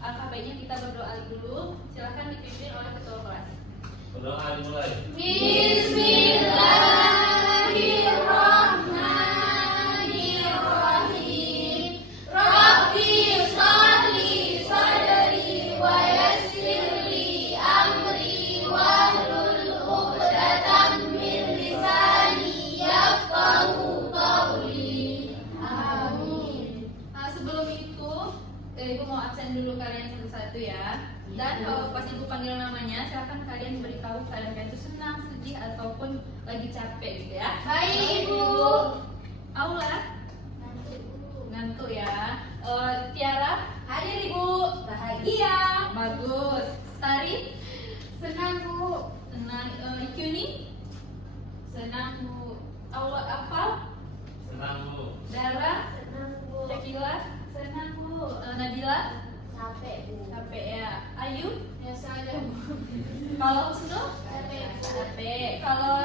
Alangkah baiknya kita berdoa dulu. Silakan dipimpin oleh ketua kelas. Berdoa dimulai. Bismillahirrahmanirrahim. Rabbi sholli sadri wa yassirli amri wahlul 'uqdatam min lisani yafqahu qawli. Amin. Sebelum itu, Ibu mau absen dulu kalian satu-satu ya. Dan kalau pas Ibu panggil namanya, silakan kalian beritahu kalian itu senang, sedih, ataupun lagi capek gitu ya. Baik, Ibu. Aula, ngantuk ya. Tiara, hadir Ibu. Bahagia. Bagus. Tari, Senang, Bu. senang. Kyuni, senang Bu. Aula, Afal, Senang Bu. Dara, Senang, Bu. Syakila, senang Bu. Nabila, Capek, Bu. capek ya. Ayu, Biasa aja, Bu. kalau Husnul, Capek, Bu. capek. Kalau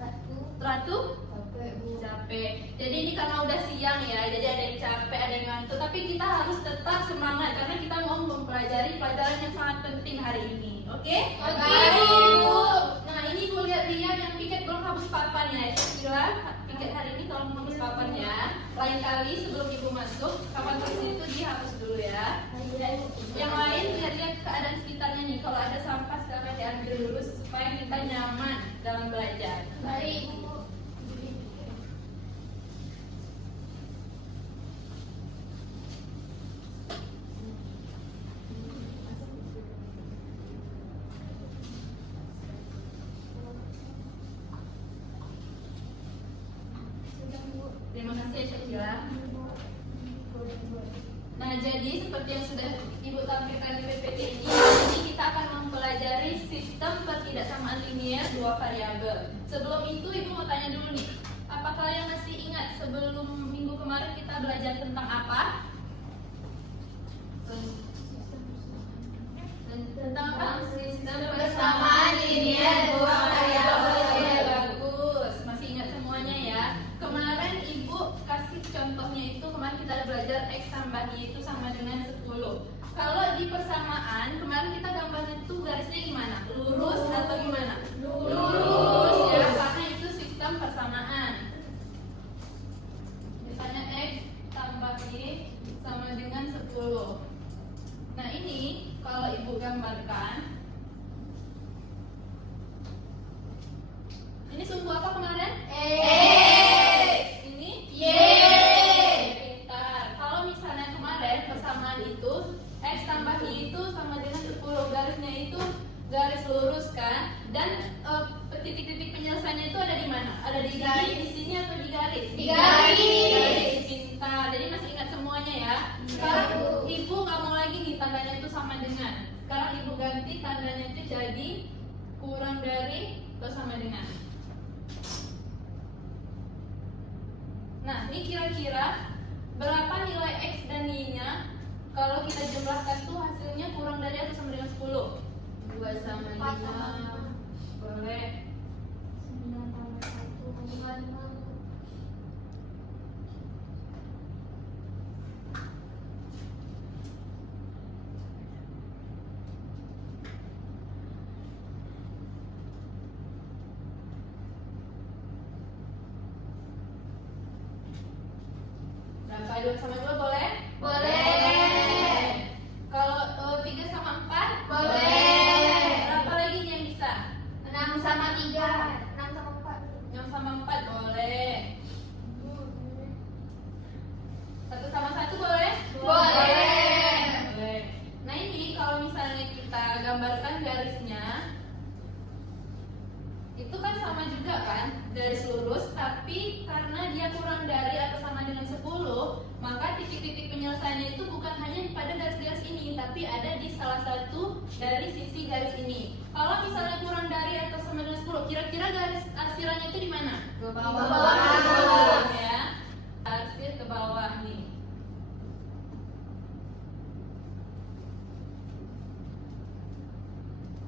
Satu. Ratu, Capek, Bu. capek. Jadi ini karena udah siang ya, jadi ada yang capek, ada yang ngantuk. Tapi kita harus tetap semangat karena kita mau mempelajari pelajaran yang sangat penting hari ini. Oke? Oke, Baik, Bu. Nah ini Bu lihat-lihat yang piket belum hapus papannya. Syakila, piket hari ini tolong hapus papannya. Lain kali sebelum Ibu masuk, papan tulis itu dihapus dulu ya. Yang lain lihat-lihat keadaan sekitarnya nih. Kalau ada sampah sekarang diambil dulu supaya kita nyaman dalam belajar. Baik, Bu. Terima kasih ya Syakila. Nah jadi seperti yang sudah Ibu tampilkan di PPT ini, jadi kita akan mempelajari sistem ketidaksamaan linier dua variabel. Sebelum itu Ibu mau tanya dulu nih, apa kalian masih ingat sebelum minggu kemarin kita belajar tentang apa? Tentang apa? Sistem Persamaan linier dua variabel. Oke, bagus. Masih ingat semuanya ya. Kemarin Ibu kasih contohnya itu, kemarin kita ada belajar X tambah Y itu sama dengan 10. Kalau di persamaan, kemarin kita gambarnya itu garisnya gimana? Lurus atau gimana? Lurus ya, karena itu sistem persamaan. Misalnya X tambah Y sama dengan 10. Nah ini kalau Ibu gambarkan, ini sumbu apa kemarin? Ini Y. Pintar. Kalau misalnya kemarin persamaan itu X tambah Y itu sama dengan 10. Garisnya itu garis lurus kan? Dan titik-titik penyelesaiannya itu ada di mana? Ada di sini, di sini atau di garis? Di garis. Garis. Pintar. Jadi masih ingat semuanya ya. Sekarang Ibu nggak mau lagi nih tandanya itu sama dengan. Sekarang Ibu ganti tandanya itu jadi kurang dari atau sama dengan. Nah, ini kira-kira berapa nilai X dan Y-nya kalau kita jumlahkan tuh hasilnya kurang dari atau sama dengan 10? 2 sama 5. Boleh. 9 tambah 1 5. Berapa? 2 sama 2 boleh? Boleh. Kalau 3 sama 4? Boleh. Berapa lagi nih yang bisa? 6 sama 3. 6 sama 4. 6 sama 4 boleh. 1 sama 1 boleh? Boleh. Boleh. Nah ini kalau misalnya kita gambarkan garisnya, itu kan sama juga kan, garis lurus, tapi karena dia kurang dari atau sama dengan 10, maka titik-titik penyelesaiannya itu bukan hanya pada garis-garis ini, tapi ada di salah satu dari sisi garis ini. Kalau misalnya kurang dari atau sama dengan 10, kira-kira garis arsirannya itu di mana? Ke Bawah ya. Arsir ke bawah nih.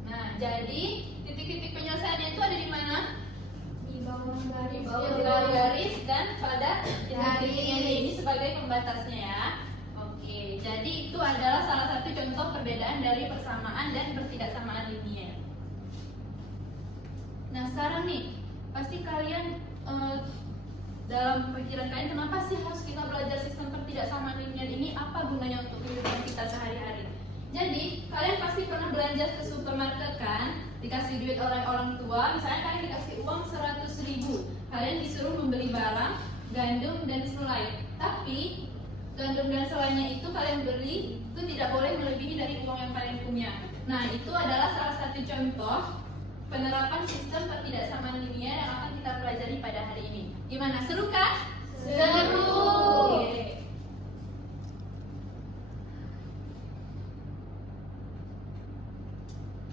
Nah, jadi titik-titik penyelesaiannya itu ada di mana? Di bawah garis. Di bawah garis dan pada titik-titik ini sebagai pembatasnya ya. Oke, jadi itu adalah salah contoh perbedaan dari persamaan dan pertidaksamaan linier. Nah sekarang nih, pasti kalian dalam pikiran kalian kenapa sih harus kita belajar sistem pertidaksamaan linier ini? Apa gunanya untuk kehidupan kita sehari-hari? Jadi kalian pasti pernah belanja ke supermarket kan? Dikasih duit oleh orang tua, misalnya kalian dikasih uang 100.000, kalian disuruh membeli barang, gandum dan selai. Tapi gandum dan selainya itu kalian beli itu tidak boleh melebihi dari uang yang kalian punya. Nah itu adalah salah satu contoh penerapan sistem pertidaksamaan linier yang akan kita pelajari pada hari ini. Gimana, seru kan? Seru. Oke.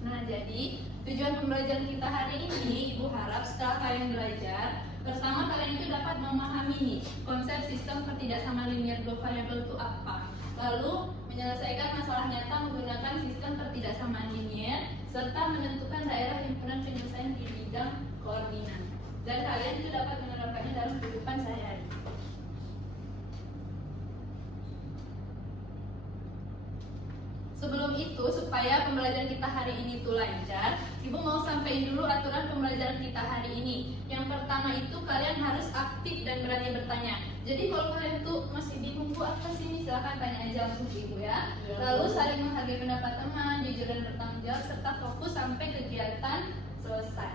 Nah, jadi tujuan pembelajaran kita hari ini, Ibu harap setelah kalian belajar, pertama kalian itu dapat memahami nih konsep sistem pertidaksamaan linier dua variabel itu apa. Lalu menyelesaikan masalah nyata menggunakan sistem pertidaksamaan linier serta menentukan daerah himpunan penyelesaian di bidang koordinat. Dan kalian itu dapat menerapkannya dalam kehidupan sehari-hari. Sebelum itu, supaya pembelajaran kita hari ini tuh lancar, Ibu mau sampaikan dulu aturan pembelajaran kita hari ini. Yang pertama itu kalian harus aktif dan berani bertanya. Jadi kalau kalian tuh masih bingung Bu apa sih ini, silahkan tanya aja langsung ke Ibu ya. Lalu saling menghargai pendapat teman, jujur dan bertanggung jawab, serta fokus sampai kegiatan selesai.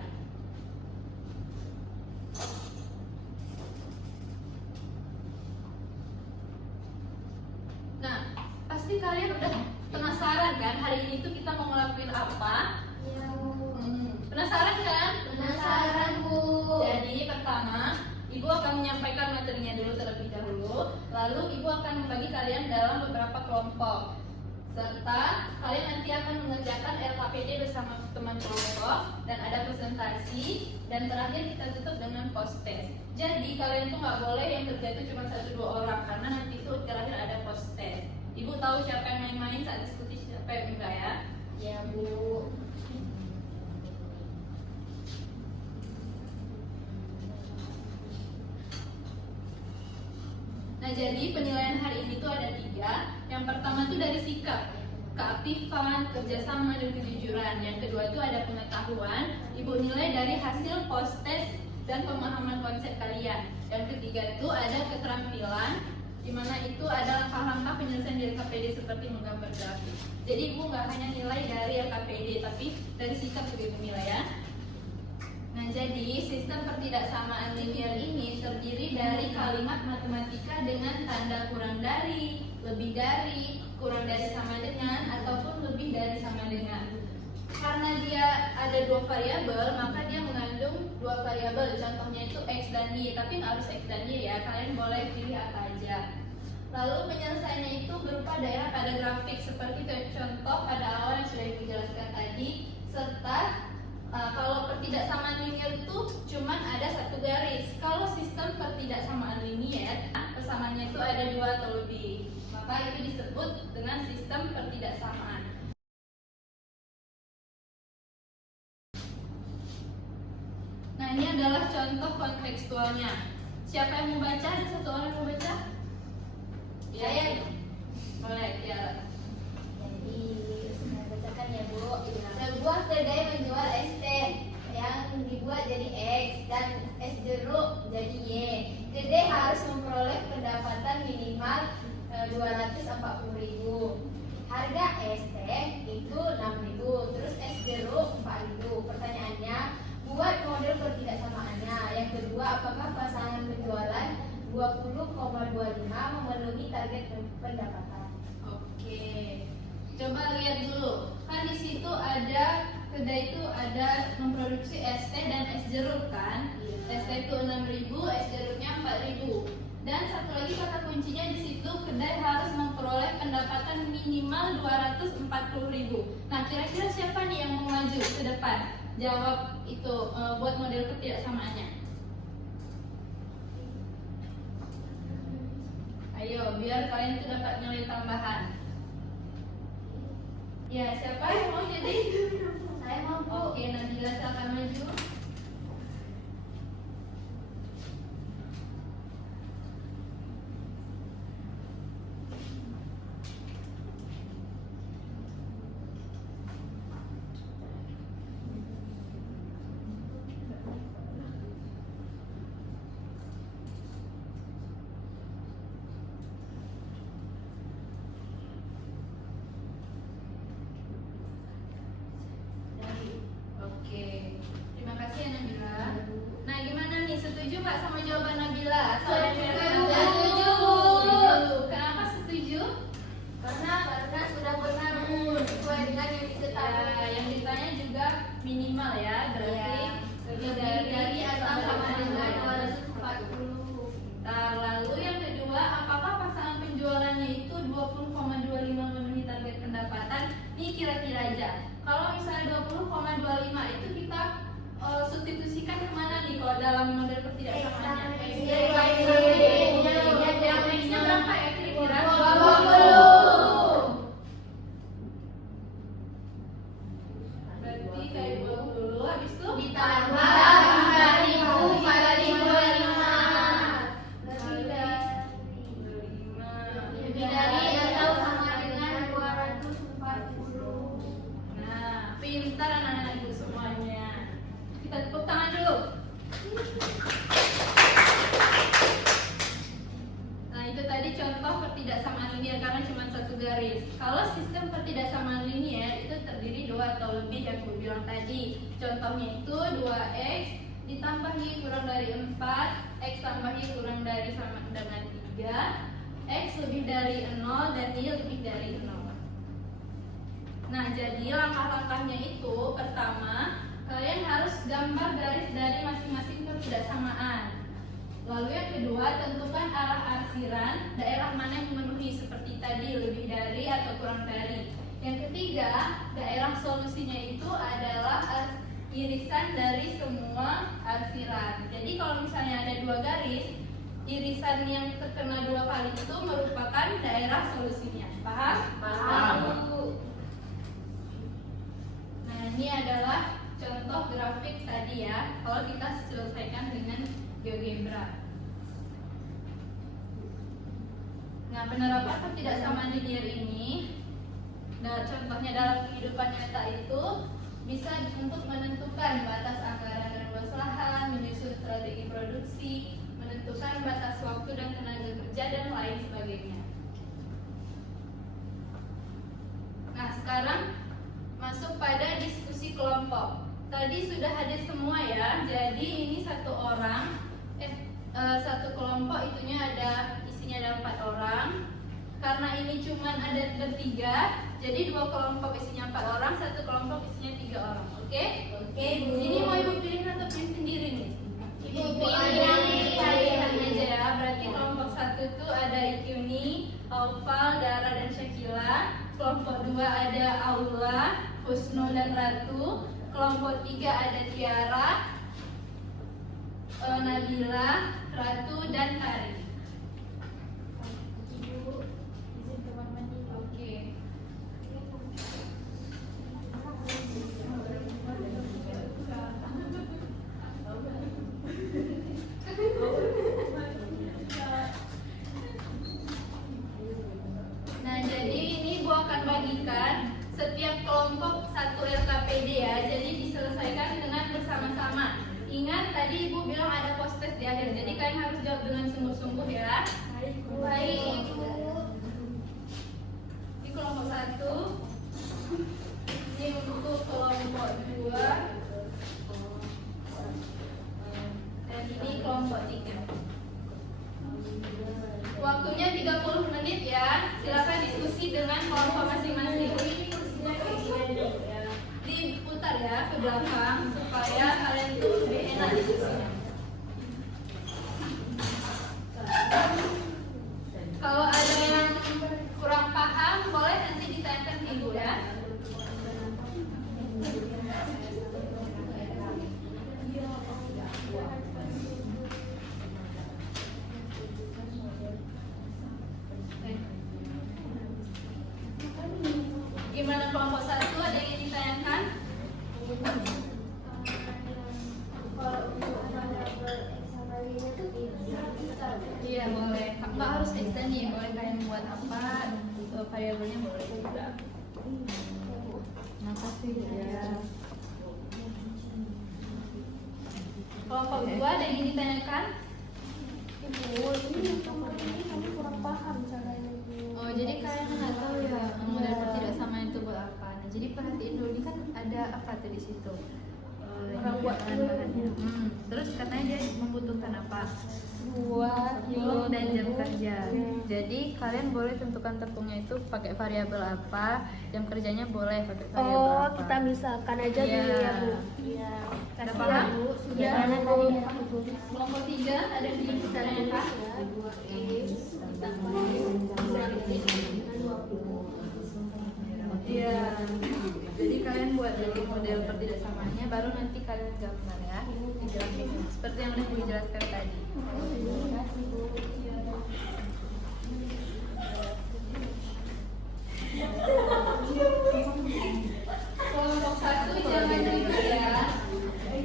Nah, pasti kalian udah penasaran kan hari ini tuh kita mau ngelakuin apa? Ya, Penasaran kan? penasaran Bu. Jadi pertama, Ibu akan menyampaikan materinya dulu terlebih dahulu, lalu Ibu akan membagi kalian dalam beberapa kelompok, serta kalian nanti akan mengerjakan LKPD bersama teman kelompok, dan ada presentasi, dan terakhir kita tutup dengan post test. Jadi kalian tuh nggak boleh yang kerja itu cuma 1-2 orang, karena nanti itu terakhir ada post test. Ibu tahu siapa yang main-main saat diskusi, siapa yang enggak ya? Ya Bu. Nah jadi penilaian hari ini tuh ada 3. Yang pertama tuh dari sikap, keaktifan, kerjasama, dan kejujuran. Yang kedua itu ada pengetahuan. Ibu nilai dari hasil post test dan pemahaman konsep kalian. Yang ketiga itu ada keterampilan, di mana itu ada langkah-langkah penyelesaian dari LKPD seperti menggambar grafik. Jadi Ibu nggak hanya nilai dari LKPD, tapi dari sikap juga Ibu nilai ya. Nah jadi sistem pertidaksamaan linier ini terdiri dari kalimat matematika dengan tanda kurang dari, lebih dari, kurang dari sama dengan, ataupun lebih dari sama dengan. Karena dia ada 2 variabel, maka dia mengandung 2 variabel. Contohnya itu X dan Y, tapi nggak harus X dan Y ya, kalian boleh pilih apa aja. Lalu penyelesaiannya itu berupa daerah pada grafik seperti contoh pada awal yang sudah Ibu jelaskan tadi, serta kalau pertidaksamaan linier itu cuman ada 1 garis. Kalau sistem pertidaksamaan linier, persamaannya itu ada 2 atau lebih, maka itu disebut dengan sistem pertidaksamaan. Nah ini adalah contoh kontekstualnya. Siapa yang mau baca? Ada 1 orang yang mau baca? Saya. Boleh, ya. Jadi saya bacakan ya Bu. Sebuah kedai menjual es teh yang dibuat jadi X dan es jeruk jadi Y. Kedai harus memperoleh pendapatan minimal 240.000. Harga es teh itu 6.000, terus es jeruk 4.000. Pertanyaannya, buat model pertidaksamaannya. Yang kedua, apakah pasangan penjualan 20,25 memenuhi target pendapatan? Oke. Coba lihat dulu. Kan di situ ada kedai itu ada memproduksi es teh dan es jeruk kan? Es teh itu 6.000, es jeruknya 4.000. Dan satu lagi kata kuncinya di situ, kedai harus memperoleh pendapatan minimal 240.000. Nah, kira-kira siapa nih yang mau maju ke depan? Jawab itu buat model ketidaksamaannya. Ayo, biar kalian itu dapat nilai tambahan. Ya, siapa yang mau jadi? Saya mau Bu. Oke, Nabila silakan maju. minimal ya, berarti lebih dari atau sama dengan 240. Nah, lalu yang kedua, apakah pasangan penjualannya itu 20,25 memenuhi target pendapatan? Ini kira-kira aja. Kalau misalnya 20,25 itu kita substitusikan kemana nih kalau dalam model ketidaksamaannya? Yang X-nya berapa ya kira-kira? 20. Berarti kayak 20, habis itu Ditambah 5.000 kali 25. Lebih dari atau sama dengan 240. Nah, pintar anak-anak ibu semuanya. Kita tepuk tangan dulu. Nah, itu tadi contoh pertidaksamaan linier karena cuma satu garis. Kalau sistem pertidaksamaan linier itu terdiri dua atau lebih yang gue bilang tadi. Contohnya itu 2x ditambahi kurang dari 4, x tambahi kurang dari sama dengan 3, x lebih dari 0 dan y lebih dari 0. Nah, jadi langkah-langkahnya itu pertama, kalian harus gambar garis dari masing-masing pertidaksamaan. Lalu yang kedua, tentukan arah arsiran, daerah mana yang memenuhi seperti tadi, lebih dari atau kurang dari. Yang ketiga, daerah solusinya itu adalah irisan dari semua arsiran. Jadi kalau misalnya ada dua garis, irisan yang terkena dua kali itu merupakan daerah solusinya. Paham? Paham. Nah, ini adalah contoh grafik tadi ya. Kalau kita selesaikan dengan GeoGebra. Nah, penerapan pertidaksamaan linier ini, contohnya dalam kehidupan nyata itu bisa untuk menentukan batas anggaran dan luas lahan, menyusun strategi produksi, menentukan batas waktu dan tenaga kerja dan lain sebagainya. Nah, sekarang masuk pada diskusi kelompok. Tadi sudah hadir semua ya. Jadi ini satu kelompok isinya ada 4 orang. Karena ini cuma ada bertiga, jadi dua kelompok isinya 4 orang, satu kelompok isinya 3 orang. Oke? Oke, Bu. Ini mau ibu pilih atau pilih sendiri nih? Ibu Pilih aja ya. Berarti kelompok 1 itu ada Ikyuni, Alfal, Dara dan Syakila. Kelompok 2 ada Aula, Husnu dan Ratu. Kelompok 3 ada Tiara, Nabila, Ratu dan Kari. Oke. Nah, jadi ini Bu akan bagikan setiap kelompok 1 LKPD ya. Jadi diselesaikan dengan bersama-sama. Ingat tadi Ibu bilang ada post-test di akhir. Jadi kalian harus jawab dengan sungguh-sungguh ya. Baik, Ibu. Ini kelompok 1. Ini untuk kelompok 2. Dan ini kelompok 3. Waktunya 30 menit ya. Silakan diskusi dengan kelompok masing-masing. Diputar ya ke belakang supaya kalian tuh lebih enak diskusinya. Kalau ada yang kurang paham, boleh nanti ditanyakan ke Ibu ya. Gimana kelompok 1, ada yang ditanyakan? Iya boleh, nggak harus X dan Y, boleh kalian buat apa, variabelnya boleh juga. Makasih ya. Kelompok 2 ada yang ditanyakan? Ibu, ini kami kurang paham caranya, Bu. Oh, jadi kalian nggak tahu ya model pertidaksamaan itu buat apa. Nah, jadi perhatiin dulu, ini kan ada apa tuh di situ? Orang buat dulu. Bahan-bahannya. Terus katanya dia membutuhkan apa? 2 Kilo dan jam kerja. Jadi kalian boleh tentukan tepungnya itu pakai variabel apa, jam kerjanya boleh pakai variabel Oh, apa. kita misalkan aja Iya. dulu ya, Bu. Iya. Udah Kasih paham? ya, Bu. Sudah. Ya, Karena Bu. tadi udah aku tulis. Kelompok 3 ada di Ditambah sana. 2x ditambah bisa ditulis dengan 20. Iya. Jadi kalian buat dari model pertidaksamaannya, baru nanti kalian gambar ya di grafik seperti yang udah gue jelaskan tadi. Terima kasih, Bu. Kelompok 1 jangan ribut ya.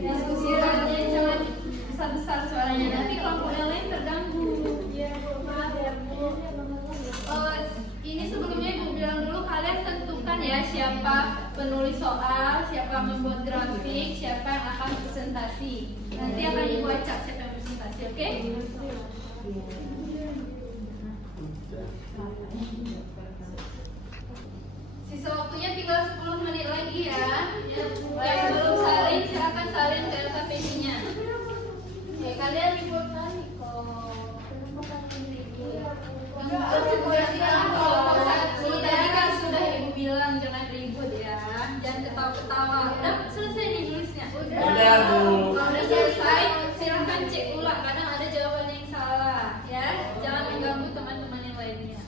Diskusikannya jangan besar-besar suaranya, nanti kelompok yang lain terganggu. Maaf ya, Bu. Ini sebelumnya Ibu bilang dulu, kalian tentukan ya siapa penulis soal, siapa membuat grafik, siapa yang akan presentasi. Nanti akan Ibu acak siapa yang presentasi, oke? Sisa waktunya tinggal 10 menit lagi ya. Yang belum salin silakan salin ke LKPD-nya. Ya, kalian ribut kali kok. Kenapa kalian ribut? Kelompok 1 tadi kan sudah Ibu bilang jangan ribut ya, jangan ketawa-ketawa. Udah selesai nih nulisnya. Udah, Bu. Kalau udah selesai, silakan cek ulang. Kadang ada jawaban yang salah ya. Jangan mengganggu teman-teman yang lainnya.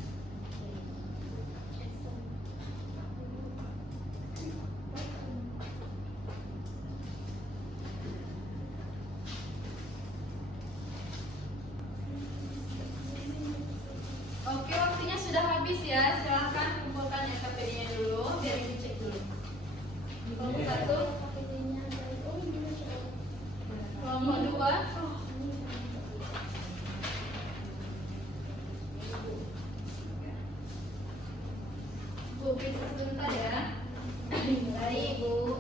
Oke, waktunya sudah habis ya. Silakan kumpulkan LKPD-nya dulu biar Ibu cek dulu. Kelompok 1, kelompok 2. Bu, periksa sebentar ya. Baik, Bu.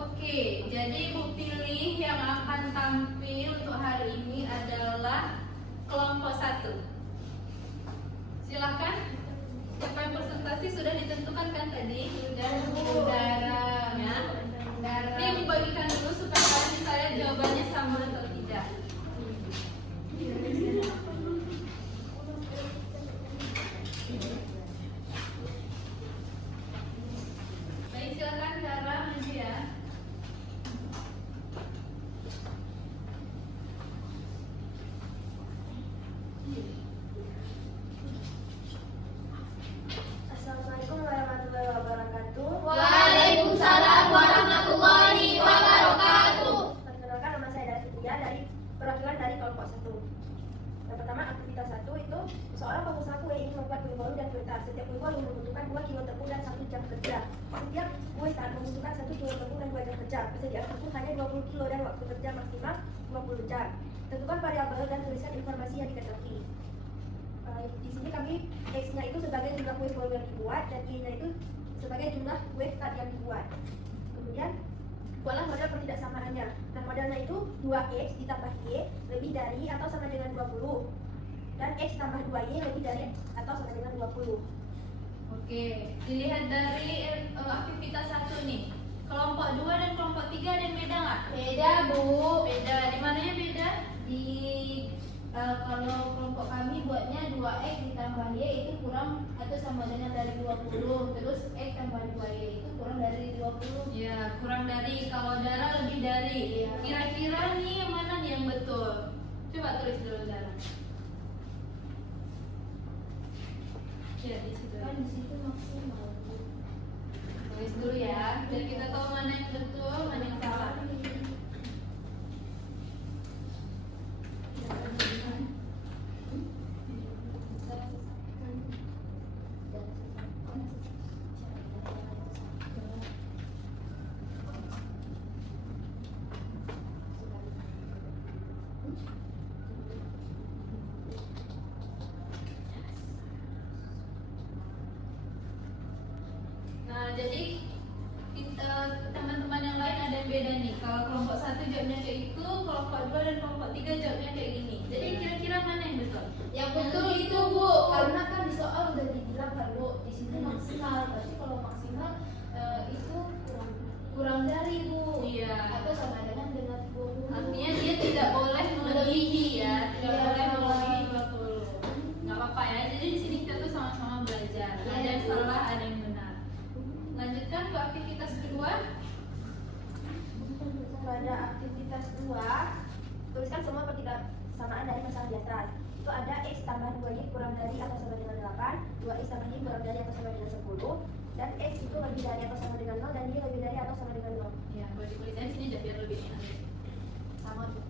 Oke, jadi Ibu pilih yang akan tampil untuk hari ini adalah kelompok 1. Silakan. Siapa yang presentasi sudah ditentukan kan tadi? Sudah, Bu. Udara ya. Ini Ibu bagikan dulu supaya kalian bisa lihat jawabannya sama atau tidak. Baik, silakan Dara maju ya. Assalamualaikum warahmatullahi wabarakatuh. Waalaikumsalam warahmatullahi wabarakatuh. Perkenalkan, nama saya Dara Fitria dari perwakilan dari kelompok 1. Yang pertama, aktivitas 1 itu seorang pengusaha kue ingin membuat kue bolu dan kue tart. Setiap kue bolu membutuhkan 2 kilo tepung dan 1 jam kerja. Setiap kue tart membutuhkan 1 kilo tepung dan 2 jam kerja. Persediaan tepung hanya 20 kilo dan waktu kerja maksimal 20 jam. Tentukan variabel dan tuliskan informasi yang dikecuali. Di sini kami X-nya itu sebagai jumlah kue bolu yang dibuat dan Y-nya itu sebagai jumlah kue tart yang dibuat. Kemudian buatlah model pertidaksamaannya. Nah, modelnya itu 2X ditambah Y lebih dari atau sama dengan 20 dan X tambah 2Y lebih dari atau sama dengan 20. Oke, dilihat dari aktivitas 1 nih. Kelompok 2 dan kelompok 3 ada yang beda nggak? Beda, Bu. Beda. Di mananya beda? Di kalau kelompok kami buatnya 2x ditambah y itu kurang atau sama dengan dari 20, terus x tambah 2y itu kurang dari 20. Ya, kurang dari. Kalau Dara lebih dari. Iya. Kira-kira nih yang mana nih yang betul? Coba tulis dulu Dara. Ya, di situ. Kan di situ maksimal. Tulis dulu ya, biar kita tahu mana yang betul, mana yang salah. Nah, jadi teman-teman yang lain ada yang beda nih. Kalau kelompok 1 jawabnya kayak itu, kelompok 2 dan kelompok 3 jawabnya kayak gini. Jadi kira-kira mana yang betul? Yang betul itu, Bu, karena kan di soal udah dibilang kan, Bu, di sini maksimal. Berarti kalau maksimal itu kurang dari Bu. Iya. Atau sama dengan 20. Artinya dia tidak boleh melebihi ya, tidak boleh melebihi 20. Nggak apa-apa ya. Jadi di sini kita tuh sama-sama belajar. Ada yang salah, ada yang benar. Lanjutkan ke aktivitas kedua. Pada aktivitas 2, tuliskan semua persamaan dari masalah di atas. Itu ada X tambah 2Y kurang dari atau sama dengan 8, 2X tambah Y kurang dari atau sama dengan 10, dan X itu lebih dari atau sama dengan 0, dan Y lebih dari atau sama dengan 0. Ya, boleh ditulisnya di sini aja biar lebih enak. Sama Bu.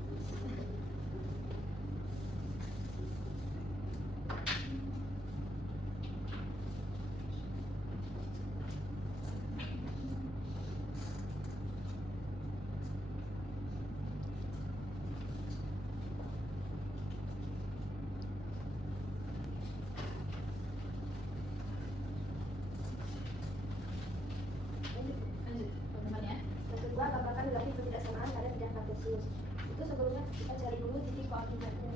Lanjut, teman-teman ya. Yang kedua, gambarkan grafik ketidaksamaan pada bidang kartesius. Itu sebelumnya kita cari dulu titik koordinatnya.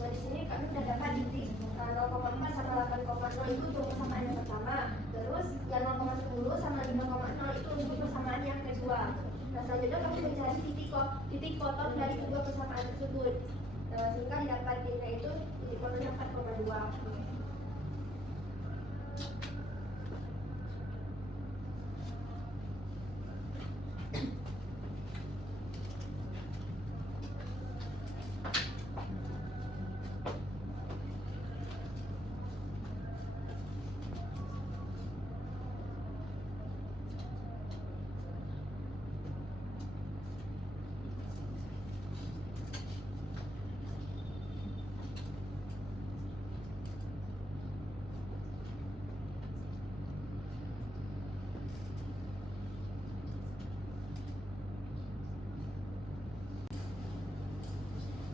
Nah, di sini kami sudah dapat titik 0,4 sama 8,0 itu untuk persamaan yang pertama. Terus yang 0,10 sama 5,0 itu untuk persamaan yang kedua. Nah, selanjutnya kami mencari titik potong dari kedua persamaan tersebut. Sehingga didapatnya itu titik potongnya 4,2.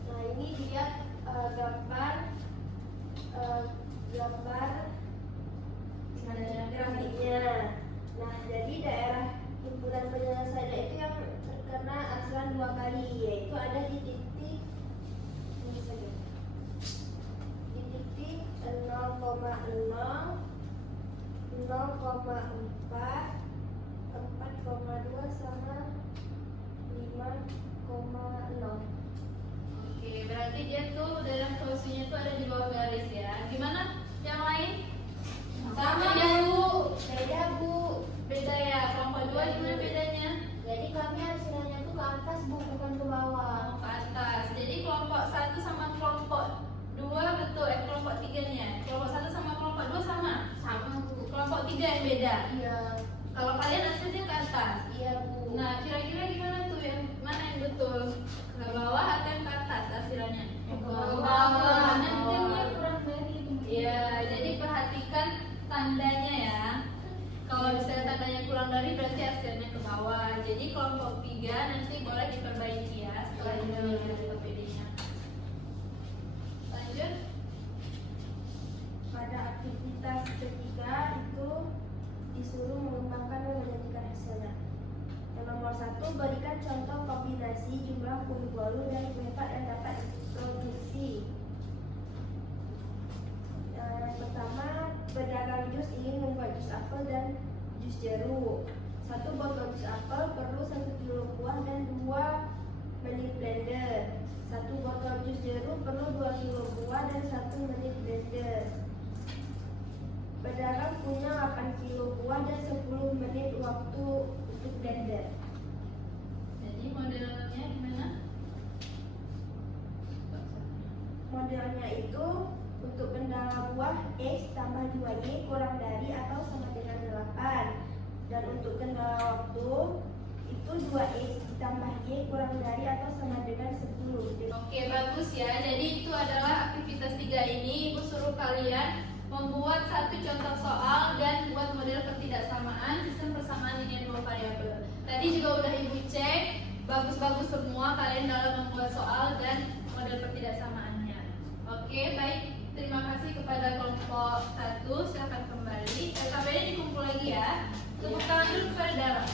Nah, ini dia gambar grafiknya. Nah, jadi daerah himpunan penyelesaian itu yang terkena akselan 2 kali, yaitu ada di titik ini saja. Di titik 0,0, 0,4, 4,2 sama 5,0. Oke, berarti dia tuh dalam posisinya tuh ada di bawah garis ya. Gimana? Yang lain? Sama Beda, Bu. Beda Bu. Beda ya. Kelompok dua gimana bedanya? Jadi kami hasilnya tuh ke atas Bu, bukan ke bawah. Oh, ke atas. Jadi kelompok 1 sama kelompok 2 betul. Kelompok 3-nya. Kelompok 1 sama kelompok 2 sama. Sama Bu. Kelompok 3 yang beda. Iya. Kalau kalian hasilnya ke atas. Iya Bu. Nah, kira-kira gimana tuh yang mana yang betul? Ke bawah atau yang ke atas hasilnya? Ke bawah. bawah. Karena dia kurang dari itu. Iya, jadi perhatikan tandanya ya. Kalau misalnya tandanya kurang dari berarti hasilnya ke bawah. Jadi kelompok 3 nanti boleh diperbaiki ya setelah ini PPD-nya. Lanjut. Pada aktivitas ketiga itu disuruh mengembangkan dan menjanjikan hasilnya. Yang nomor 1, berikan contoh kombinasi jumlah kuih bolu dan kuih pat yang dapat diproduksi. Yang pertama, pedagang jus ingin membuat jus apel dan jus jeruk. 1 botol jus apel perlu 1 kilo kuah dan 2 menit blender. 1 botol jus jeruk perlu 2 kilo kuah dan 1 menit blender. Pedagang punya 8 kilo kuah dan 10 menit waktu untuk blender. Jadi modelnya gimana? Modelnya itu Untuk benda buah X tambah 2Y kurang dari atau sama dengan 8. Dan untuk kendala waktu itu 2X ditambah Y kurang dari atau sama dengan 10. Oke, bagus ya. Jadi itu adalah aktivitas 3 ini. Ibu suruh kalian membuat satu contoh soal dan buat model ketidaksamaan sistem persamaan linear dua variabel. Tadi juga udah Ibu cek, bagus-bagus semua kalian dalam membuat soal dan model ketidaksamaannya. Oke, baik. Terima kasih kepada kelompok 1. Silakan kembali. LKP-nya dikumpul lagi ya. Tepuk tangan dulu kepada Dara.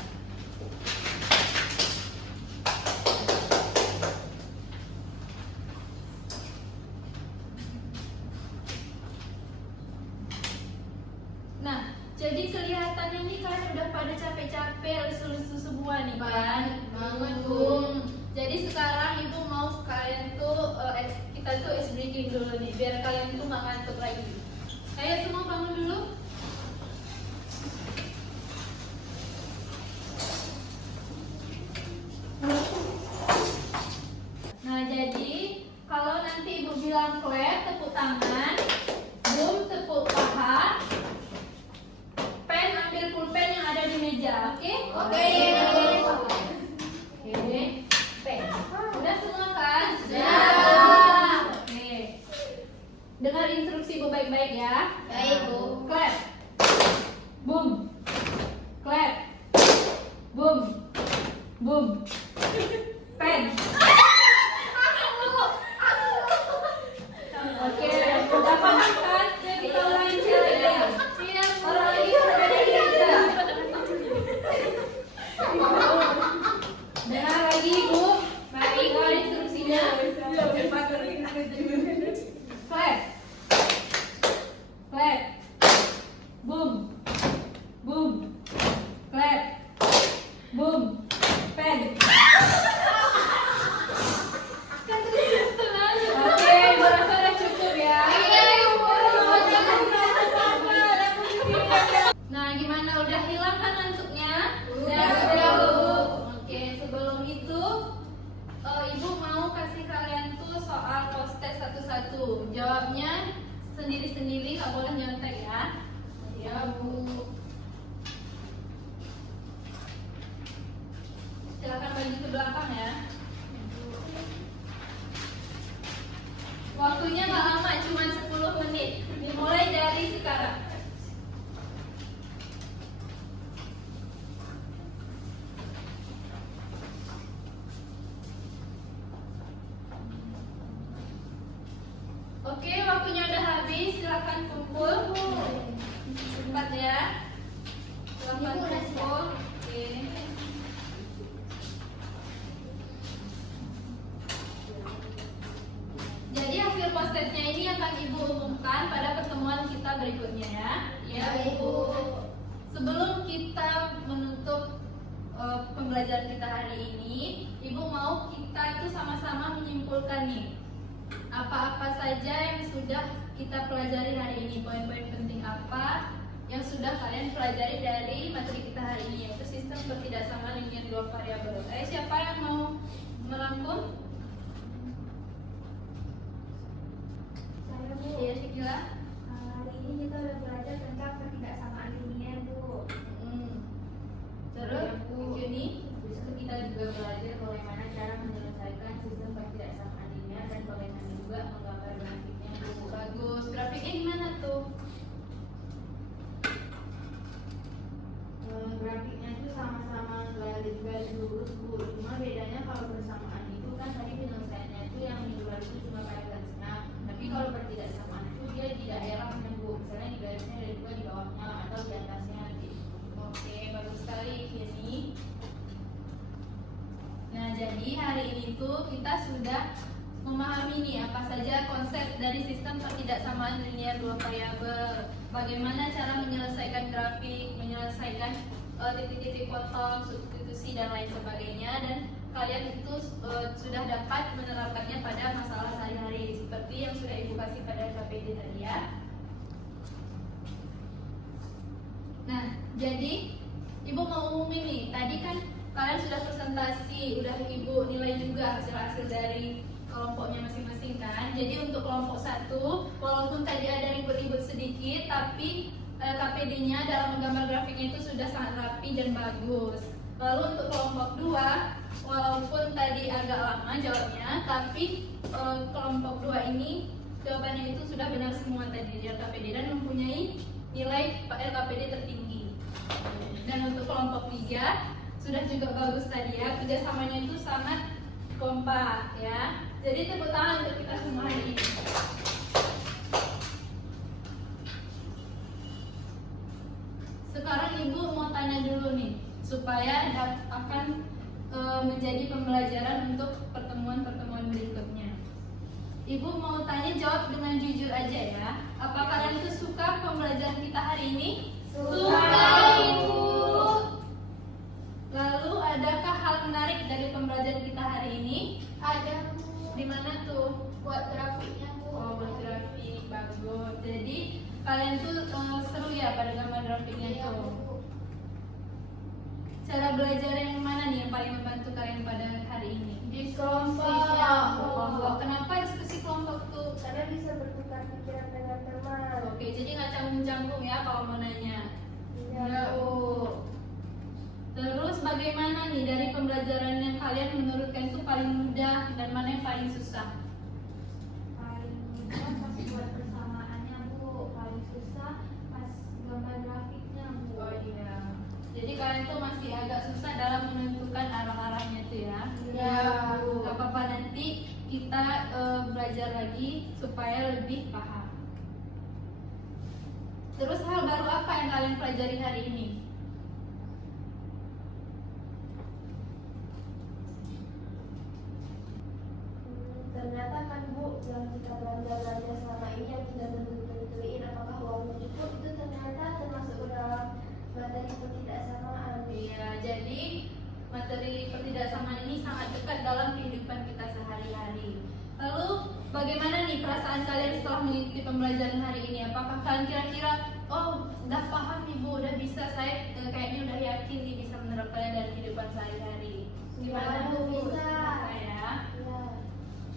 Nah, jadi kelihatannya nih kalian udah pada capek-capek lesu-lesu semua nih kan? Bangun. Jadi sekarang Ibu mau kalian tuh kita tuh ice breaking dulu nih biar kalian tuh nggak ngantuk lagi. Ayo semua bangun dulu. Nah, jadi kalau nanti Ibu bilang clap, tepuk tangan, boom, tepuk paha, pen ambil pulpen yang ada di meja, oke? Oke. Oke. Pen. Udah semua kan? Sudah. Oke. Dengar instruksi Ibu baik-baik ya. Baik, Bu. Clap. Boom. Clap. Boom. Boom. Pen. Oke, udah paham kan? Kita ulangi caranya. Orang lagi sepeda di meja. Dengar lagi, Bu. Baik, instruksinya. Clap. Clap. Boom. Boom. Clap. Boom. Pen. Oke, merasa udah cukup ya. Nah, gimana? Udah hilang kan ngantuknya? Udah. Oke, sebelum itu Ibu mau kasih kalian tuh soal post-test satu-satu. Jawabnya sendiri-sendiri, nggak boleh nyontek ya. Ya, Bu. Silakan maju ke belakang ya. Waktunya nggak lama, cuma 10 menit. Dimulai dari sekarang. Oke, waktunya udah habis. Silakan kumpul. Cepat ya. Silakan kumpul. Oke. Jadi hasil post-testnya ini akan Ibu umumkan pada pertemuan kita berikutnya ya. Ya, Bu. Sebelum kita menutup pembelajaran kita hari ini, Ibu mau kita itu sama-sama menyimpulkan nih apa-apa saja yang sudah kita pelajari hari ini, poin-poin penting apa yang sudah kalian pelajari dari materi kita hari ini, yaitu sistem ketidaksamaan linear dua variabel. Siapa yang mau merangkum? Saya, Bu. Iya, Syakila. Hari ini kita udah belajar tentang ketidaksamaan linear, Bu. Terus, Yuni? Besok kita juga belajar bagaimana cara menyelesaikan sistem ketidaksamaan linear dan bagaimana juga menggambar grafiknya, Bu. Bagus. Grafiknya gimana tuh? Grafiknya itu sama-sama garis lurus, Bu. Cuma bedanya kalau bersamaan itu kan tadi penyelesaiannya itu yang minggu lalu itu cuma pada garis tengah. Tapi kalau bertidaksamaan itu dia di daerahnya, Bu. Misalnya di garisnya ada juga di bawahnya atau di atasnya gitu. Oke, bagus sekali Yuni. Nah, jadi hari ini tuh kita sudah memahami nih apa saja konsep dari sistem ketidaksamaan linear dua variabel. Bagaimana cara menyelesaikan grafik, menyelesaikan titik-titik potong, substitusi dan lain sebagainya, dan kalian itu sudah dapat menerapkannya pada masalah sehari-hari seperti yang sudah Ibu kasih pada KPD tadi ya. Nah, jadi Ibu mau umumin nih, tadi kan kalian sudah presentasi, udah Ibu nilai juga hasil-hasil dari kelompoknya masing-masing kan. Jadi untuk kelompok 1, walaupun tadi ada ribut-ribut sedikit, tapi KPD-nya dalam menggambar grafiknya itu sudah sangat rapi dan bagus. Lalu untuk kelompok 2, walaupun tadi agak lama jawabnya, tapi kelompok 2 ini jawabannya itu sudah benar semua tadi di LKPD dan mempunyai nilai LKPD tertinggi. Dan untuk kelompok 3 sudah juga bagus tadi ya, kerjasamanya itu sangat kompak ya. Jadi tepuk tangan untuk kita semua hari ini. Sekarang Ibu mau tanya dulu nih, supaya akan menjadi pembelajaran untuk pertemuan-pertemuan berikutnya. Ibu mau tanya, jawab dengan jujur aja ya. Apa kalian tuh suka pembelajaran kita hari ini? Suka, Ibu. Lalu adakah hal menarik dari pembelajaran kita hari ini? Ada Di mana tuh? buat grafiknya, Bu. Oh, buat grafik, bagus. Jadi kalian tuh seru ya pada gambar grafiknya Iya, tuh. Bu. Cara belajar yang mana nih yang paling membantu kalian pada hari ini? Diskusi Kelompok. Kenapa diskusi kelompok tuh? Karena bisa bertukar pikiran dengan teman. Oke, jadi nggak canggung-canggung ya kalau mau nanya. Iya, Bu. Terus bagaimana nih dari pembelajaran yang kalian menurut kalian itu paling mudah dan mana yang paling susah? Paling mudah pas buat persamaannya, Bu. Paling susah pas gambar grafiknya, Bu. Oh iya. Jadi kalian tuh masih agak susah dalam menentukan arah-arahnya tuh ya. Iya, Bu. Gak apa-apa, nanti kita belajar lagi supaya lebih paham. Terus hal baru apa yang kalian pelajari hari ini? Ternyata kan Bu, yang kita belajar selama ini yang kita tentuin apakah uangnya cukup, itu ternyata termasuk ke dalam materi ketidaksamaan. Iya, jadi materi ketidaksamaan ini sangat dekat dalam kehidupan kita sehari-hari. Lalu bagaimana nih perasaan kalian setelah mengikuti pembelajaran hari ini? Apakah kalian kira-kira, oh udah paham nih Bu, udah bisa, saya kayaknya udah yakin nih bisa menerapkannya dalam kehidupan sehari-hari. Gimana Bu? Bisa. Ya. Iya.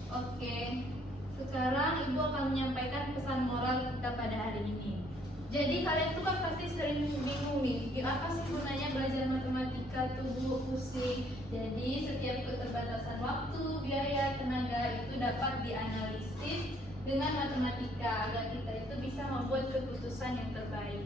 Oke, sekarang Ibu akan menyampaikan pesan moral kita pada hari ini. Jadi kalian tuh kan pasti sering bingung nih, apa sih gunanya belajar matematika tuh Bu, pusing. Jadi setiap keterbatasan waktu, biaya, tenaga itu dapat dianalisis dengan matematika agar kita itu bisa membuat keputusan yang terbaik.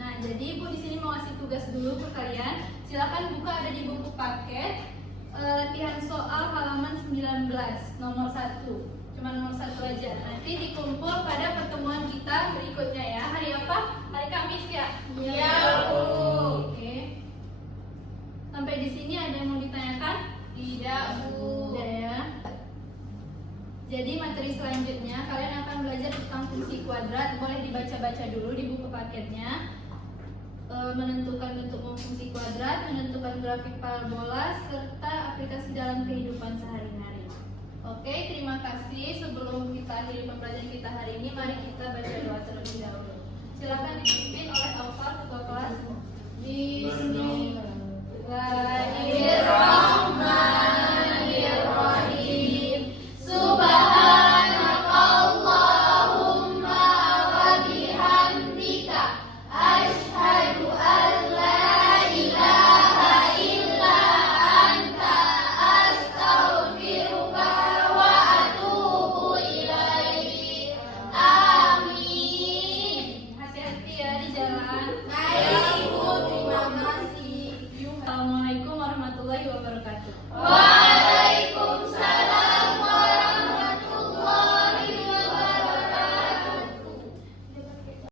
Nah, jadi Ibu di sini mau kasih tugas dulu ke kalian. Silakan buka, ada di buku paket. Latihan soal halaman 19 nomor 1, cuma nomor 1 aja. Nanti dikumpul pada pertemuan kita berikutnya ya. Hari apa? Hari Kamis ya? Iya, Bu. Oke. Sampai di sini ada yang mau ditanyakan? Tidak, Bu. Tidak ya. Jadi materi selanjutnya kalian akan belajar tentang fungsi kuadrat. Boleh dibaca-baca dulu di buku paketnya. Menentukan bentuk fungsi kuadrat, menentukan grafik parabola, serta aplikasi dalam kehidupan sehari-hari. Oke, terima kasih. Sebelum kita akhiri pembelajaran kita hari ini, mari kita baca doa terlebih dahulu. Silakan dipimpin oleh Alfa, ketua kelas. Bismillahirrahmanirrahim. Subhanakallahumma wa bihamdika asyhadu an la ilaha illa anta astaghfiruka wa atubu ilaik. Amin. Hati-hati ya di jalan. Baik, Ibu. Terima kasih. Assalamualaikum warahmatullahi wabarakatuh. Waalaikumsalam.